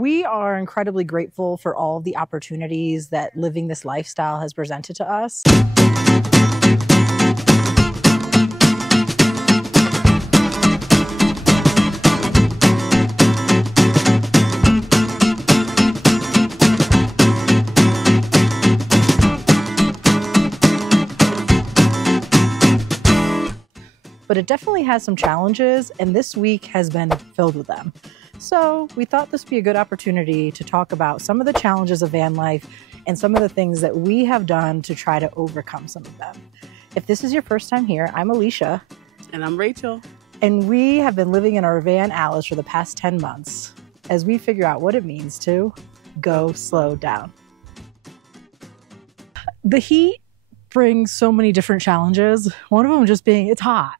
We are incredibly grateful for all of the opportunities that living this lifestyle has presented to us. But it definitely has some challenges, and this week has been filled with them. So we thought this would be a good opportunity to talk about some of the challenges of van life and some of the things that we have done to try to overcome some of them. If this is your first time here, I'm Alicia. And I'm Rachel. And we have been living in our van Alice for the past 10 months as we figure out what it means to go slow down. The heat brings so many different challenges. One of them just being it's hot.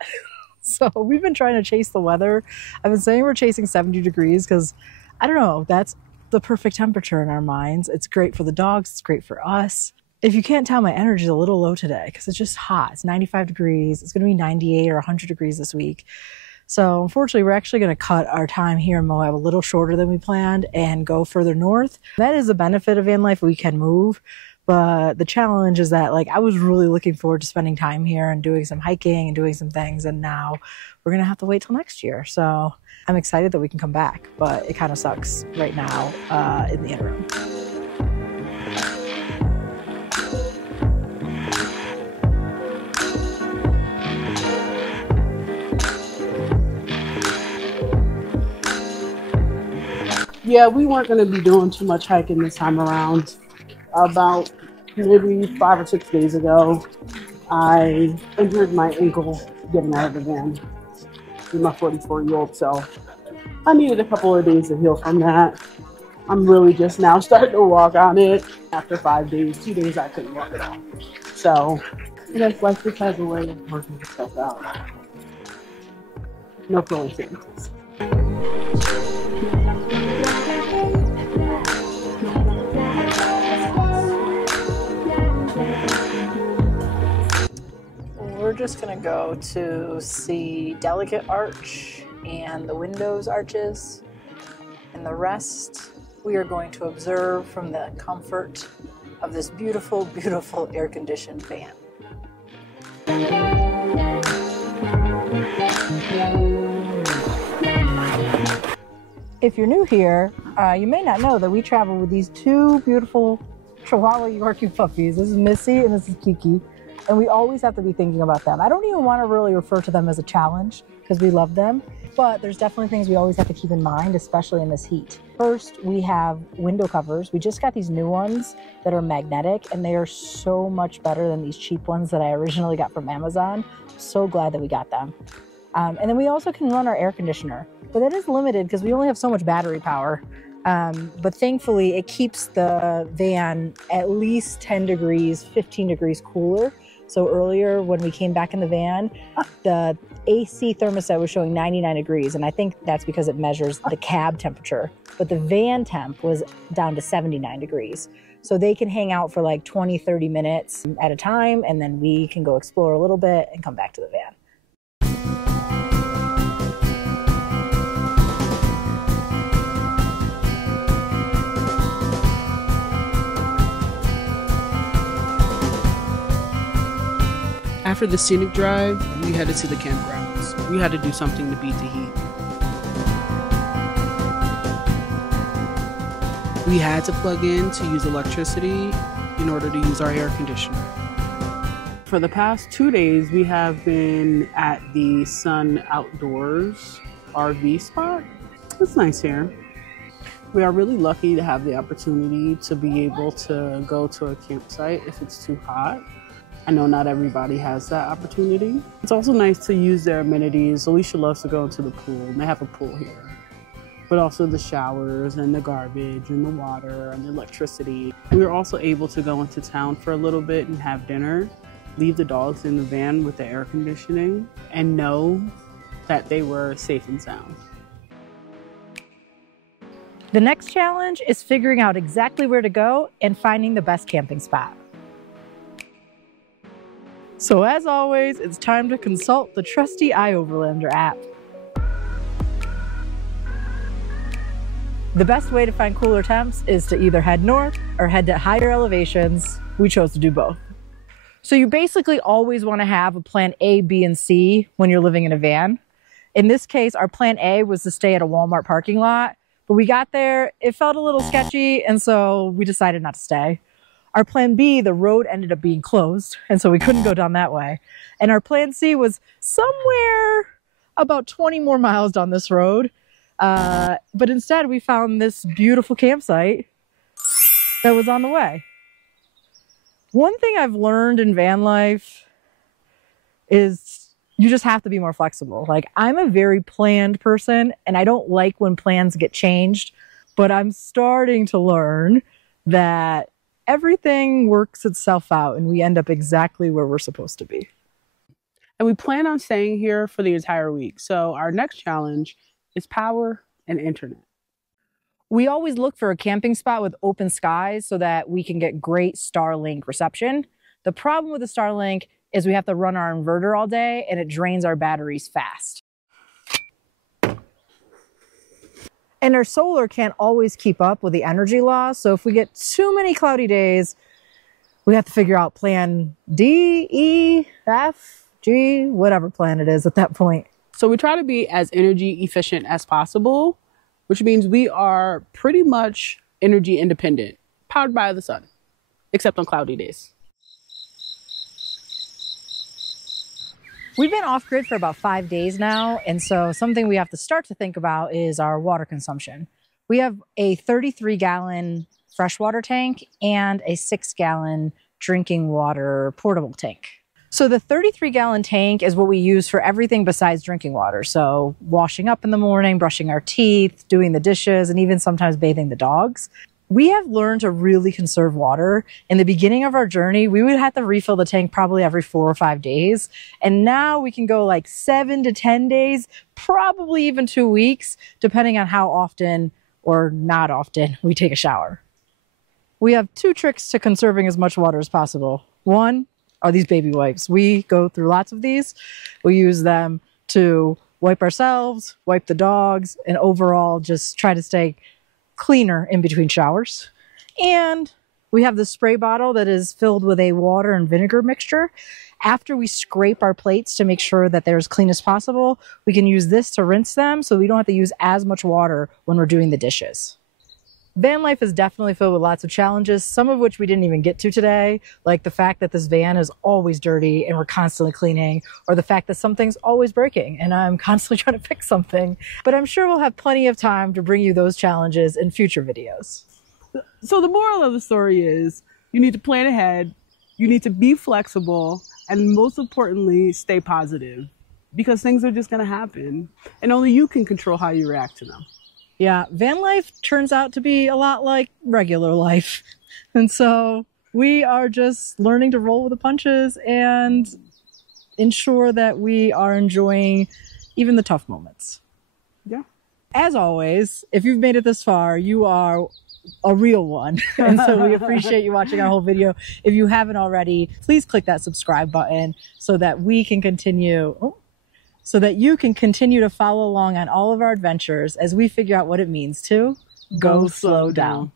So we've been trying to chase the weather. I've been saying we're chasing 70 degrees because, I don't know, that's the perfect temperature in our minds. It's great for the dogs. It's great for us. If you can't tell, my energy is a little low today because it's just hot. It's 95 degrees. It's going to be 98 or 100 degrees this week. So unfortunately, we're actually going to cut our time here in Moab a little shorter than we planned and go further north. That is a benefit of van life. We can move. But the challenge is that, like, I was really looking forward to spending time here and doing some hiking and doing some things. And now we're going to have to wait till next year. So I'm excited that we can come back, but it kind of sucks right now in the interim. Yeah, we weren't going to be doing too much hiking this time around. About maybe 5 or 6 days ago, I injured my ankle getting out of the van with my 44-year-old self. I needed a couple of days to heal from that. I'm really just now starting to walk on it. After 5 days, 2 days I couldn't walk at all. So, I guess life just has a way of working itself out. No coincidence. We're just going to go to see Delicate Arch and the windows arches, and the rest we are going to observe from the comfort of this beautiful, beautiful air-conditioned van. If you're new here, you may not know that we travel with these two beautiful Chihuahua Yorkie puppies. This is Missy and this is Kiki. And we always have to be thinking about them. I don't even want to really refer to them as a challenge because we love them, but there's definitely things we always have to keep in mind, especially in this heat. First, we have window covers. We just got these new ones that are magnetic, and they are so much better than these cheap ones that I originally got from Amazon. So glad that we got them. And then we also can run our air conditioner, but that is limited because we only have so much battery power. But thankfully, it keeps the van at least 10 degrees, 15 degrees cooler. So earlier when we came back in the van, the AC thermostat was showing 99 degrees. And I think that's because it measures the cab temperature. But the van temp was down to 79 degrees. So they can hang out for like 20, 30 minutes at a time. And then we can go explore a little bit and come back to the van. After the scenic drive, we headed to the campgrounds. We had to do something to beat the heat. We had to plug in to use electricity in order to use our air conditioner. For the past 2 days, we have been at the Sun Outdoors RV spot. It's nice here. We are really lucky to have the opportunity to be able to go to a campsite if it's too hot. I know not everybody has that opportunity. It's also nice to use their amenities. Alicia loves to go into the pool, and they have a pool here. But also the showers and the garbage and the water and the electricity. We were also able to go into town for a little bit and have dinner, leave the dogs in the van with the air conditioning, and know that they were safe and sound. The next challenge is figuring out exactly where to go and finding the best camping spot. So as always, it's time to consult the trusty R.LUM.R app. The best way to find cooler temps is to either head north or head to higher elevations. We chose to do both. So you basically always want to have a plan A, B, and C when you're living in a van. In this case, our plan A was to stay at a Walmart parking lot, but we got there, it felt a little sketchy, and so we decided not to stay. Our plan B, the road ended up being closed, and so we couldn't go down that way. And our plan C was somewhere about 20 more miles down this road. But instead, we found this beautiful campsite that was on the way. One thing I've learned in van life is you just have to be more flexible. Like, I'm a very planned person, and I don't like when plans get changed, but I'm starting to learn that everything works itself out and we end up exactly where we're supposed to be. And we plan on staying here for the entire week. So our next challenge is power and internet. We always look for a camping spot with open skies so that we can get great Starlink reception. The problem with the Starlink is we have to run our inverter all day and it drains our batteries fast. And our solar can't always keep up with the energy loss. So if we get too many cloudy days, we have to figure out plan D, E, F, G, whatever plan it is at that point. So we try to be as energy efficient as possible, which means we are pretty much energy independent, powered by the sun, except on cloudy days. We've been off-grid for about 5 days now, and so something we have to start to think about is our water consumption. We have a 33-gallon freshwater tank and a 6-gallon drinking water portable tank. So the 33-gallon tank is what we use for everything besides drinking water. So washing up in the morning, brushing our teeth, doing the dishes, and even sometimes bathing the dogs. We have learned to really conserve water. In the beginning of our journey, we would have to refill the tank probably every 4 or 5 days. And now we can go like 7 to 10 days, probably even 2 weeks, depending on how often or not often we take a shower. We have 2 tricks to conserving as much water as possible. One are these baby wipes. We go through lots of these. We use them to wipe ourselves, wipe the dogs, and overall just try to stay cleaner in between showers. And we have the spray bottle that is filled with a water and vinegar mixture. After we scrape our plates to make sure that they're as clean as possible, we can use this to rinse them so we don't have to use as much water when we're doing the dishes. Van life is definitely filled with lots of challenges, some of which we didn't even get to today, like the fact that this van is always dirty and we're constantly cleaning, or the fact that something's always breaking and I'm constantly trying to fix something. But I'm sure we'll have plenty of time to bring you those challenges in future videos. So the moral of the story is you need to plan ahead, you need to be flexible, and most importantly, stay positive, because things are just going to happen and only you can control how you react to them. Yeah, van life turns out to be a lot like regular life. And so we are just learning to roll with the punches and ensure that we are enjoying even the tough moments. Yeah. As always, if you've made it this far, you are a real one. And so we appreciate you watching our whole video. If you haven't already, please click that subscribe button so that we can continue... so that you can continue to follow along on all of our adventures as we figure out what it means to go slow down.